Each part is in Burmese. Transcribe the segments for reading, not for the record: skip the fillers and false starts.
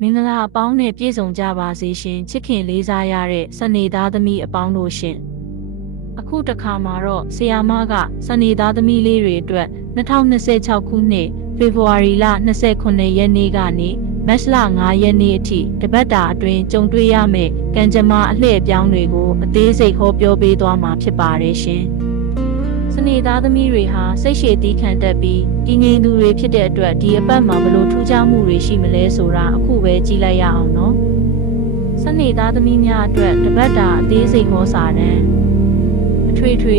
မင်္ဂလာအပေါင်းနဲ့ပြည့်စုံကြပါစေရှင်ချစ်ခင်လေးစားရတဲ့စနေသားသမီးအပေါင်းတို့ရှင်အခုတစ်ခါမှာတော့ဆီယာမကစနေသားသမီးလေးတွေအတွက်2026ခုနှစ်ဖေဖော်ဝါရီလ29ရက်နေ့ကနေမတ်လ9ရက်နေ့အထိတပတ်တာအတွင်းကြုံတွေ့ရမယ့်ကံကြမ္မာအလှည့်အပြောင်းတွေကိုအသေးစိတ်ဟောပြောပေးသွားမှာဖြစ်ပါတယ်ရှင်စနေသားသမီးတွေဟာစိတ်ရှည်တီးခံတတ်ပြီးတည်ငြိမ်သူတွေဖြစ်တဲ့အတွက်ဒီအပတ်မှာဘလို့ထူးခြားမှုတွေရှိမလဲဆိုတာအခုပဲကြည့်လိုက်ရအောင်နော်စနေသားသမီးများအတွက်တပတ်တာအသေးစိတ်ဟောစာတမ်းအထွေထွေ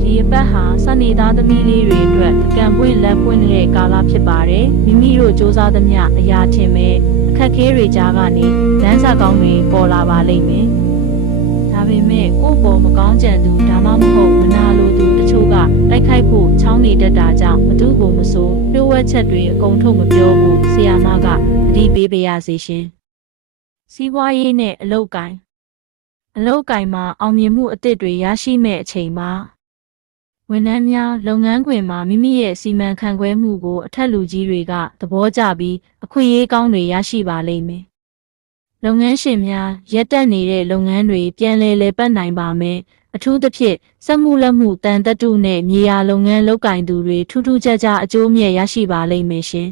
ဒီအပတ်ဟာစနေသားသမီးလေးတွေအတွက်အကံပွင့်လက်ပွင့်တဲ့ကာလဖြစ်ပါတယ်မိမိတို့စ조사သမျှအရာထင်မဲ့အခက်ခဲတွေကြားကနေလမ်းစာကောင်းတွေပေါ်လာပါလိမ့်မယ်ဒါပေမဲ့ကိုယ့်ပေါ်မကောင်းကြံသူဒါမှမဟုတ်မနာလိုသူတချို့ကတိုက်ခိုက်ဖို့ချောင်းနေတတ်တာကြောင့်ဘသူကိုမဆိုးပြိုးဝက်ချက်တွေအကုန်ထုတ်မပြောဘူးဆီယာမကသတိပေးပါရစေရှင်စီးပွားရေးနဲ့အလုပ်ကိုင်မှာအောင်မြင်မှုအသစ်တွေရရှိမဲ့အချိန်မှာဝန်ထမ်းများလုပ်ငန်းခွင်မှာမိမိရဲ့စီမံခန့်ခွဲမှုကိုအထက်လူကြီးတွေကသဘောကျပြီးအခွင့်အရေးကောင်းတွေရရှိပါလိမ့်မယ်လုပ်ငန်းရှင်များရက်တက်နေတဲ့လုပ်ငန်းတွေပြန်လည်ပတ်နိုင်ပါမယ်အထူးသဖြင့်စက်မှုလက်မှုတန်တတုနဲ့မြေယာလုပ်ငန်းလုပ်ကိုင်သူတွေထူးထူးခြားခြားအကျိုးအမြတ်ရရှိပါလိမ့်မယ်ရှင်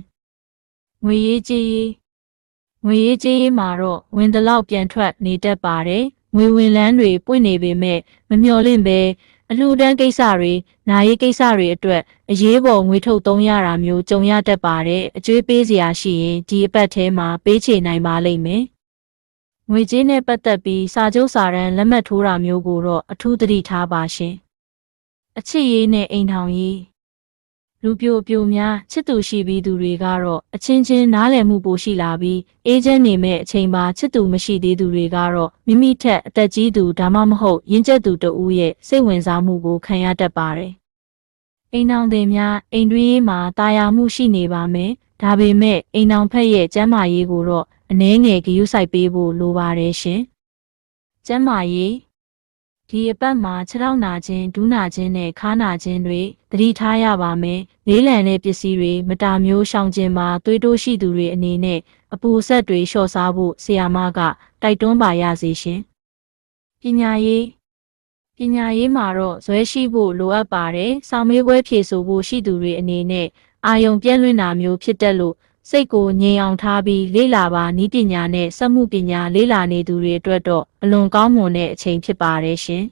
ငွေရေးကြေးရေးမှာတော့ဝင်သလောက်ပြန်ထွက်နေတတ်ပါတယ်ငွေဝင်လန်းတွေပွင့်နေပေမဲ့မမျှော်လင့်ပဲအလှူဒန်းကိစ္စတွေနာရေးကိစ္စတွေအတွက်အရေးပေါ်ငွေထုတ်သုံးရတာမျိုးကြုံရတတ်ပါတယ်အကျွေးပေးစရာရှိရင်ဒီအပတ်ထဲမှာပေးချေနိုင်ပါလိမ့်မယ်ငွေကြေးနဲ့ပတ်သက်ပြီးစာချုပ်စာတမ်းလက်မှတ်ထိုးတာမျိုးကိုတော့အထူးသတိထားပါရှင်အချစ်ရေးနဲ့အိမ်ထောင်ရေးလူပြိုများချစ်သူရှိပြီးသူတွေကတော့အချင်းချင်းနားလည်မှုပိုရှိလာပြီးအေဂျင့်နေမဲ့အချိန်မှာချစ်သူမရှိသေးသူတွေကတော့မိမိထက်အသက်ကြီးသူဒါမှမဟုတ်ရင့်ကျက်သူတဦးရဲ့စိတ်ဝင်စားမှုကိုခံရတတ်ပါတယ်အိမ်ထောင်တွေများအိမ်တွင်းရေးမှာတာယာမှုရှိနေပါမယ်ဒါပေမဲ့အိမ်ထောင်ဖက်ရဲ့ကျန်းမာရေးကိုတော့အနည်းငယ်ဂရုစိုက်ပေးဖို့လိုပါတယ်ရှင်ကျန်းမာရေးဒီအပတ်မှာခြေထောက်နာခြင်းဒူးနာခြင်းနဲ့ခါးနာခြင်းတွေသတိထားရပါမယ်လေးလံတဲ့ပစ္စည်းတွေမတာမျိုးရှောင်ခြင်းမှာသွေးတိုးရှိသူတွေအနေနဲ့အပူဆက်တွေလျှော့စားဖို့ဆီယာမကတိုက်တွန်းပါရစေရှင်ပညာရေးမှာတော့ဇွဲရှိဖို့လိုအပ်ပါတယ်။ဆောင်းမေးပွဲဖြေဆိုဖို့ရှိသူတွေအနေနဲ့အာယုံပြည့်လွင်တာမျိုးဖြစ်တတ်လို့စိတ်ကိုငြိမ်အောင်ထားပြီးလေ့လာပါနည်းပညာနဲ့စက်မှုပညာလေ့လာနေသူတွေအတွက်တော့အလွန်ကောင်းမွန်တဲ့အချိန်ဖြစ်ပါတယ်ရှင်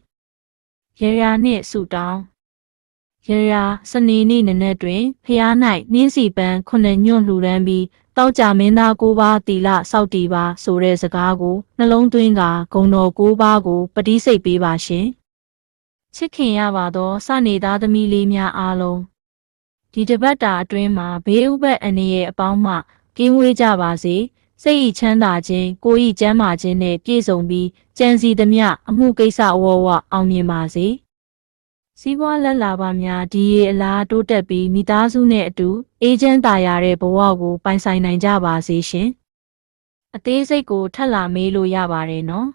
။ရရာနဲ့ဆူတောင်းရရာစနေနေ့နနက်တွင်ဖျား၌နှင်းစီပန်း9ညွန့်လှူဒန်းပြီးတောက်ကြမင်းသား9ပါးတီလစောက်တီပါဆိုတဲ့စကားကိုနှလုံးသွင်းကဂုဏ်တော်9ပါးကိုပတိစိတ်ပေးပါရှင်။ချစ်ခင်ရပါသောစနေသားသမီးလေးများအားလုံးဒီတပတ်တာအတွင်းမှာဘေးဥပတ်အနေရဲ့အပေါင်းမှကင်းဝေးကြပါစေစိတ်ဤချမ်းသာခြင်းကိုယ်ဤကျန်းမာခြင်းနဲ့ပြည့်စုံပြီးကြံစီသမျှအမှုကိစ္စဝဝအောင်မြင်ပါစေစီးပွားလက်လာပါများဒီရေအလားတိုးတက်ပြီးမိသားစုနဲ့အတူအေးချမ်းသာယာတဲ့ဘဝကိုပိုင်ဆိုင်နိုင်ကြပါစေရှင်အသေးစိတ်ကိုထပ်လာမေးလို့ရပါတယ်နော်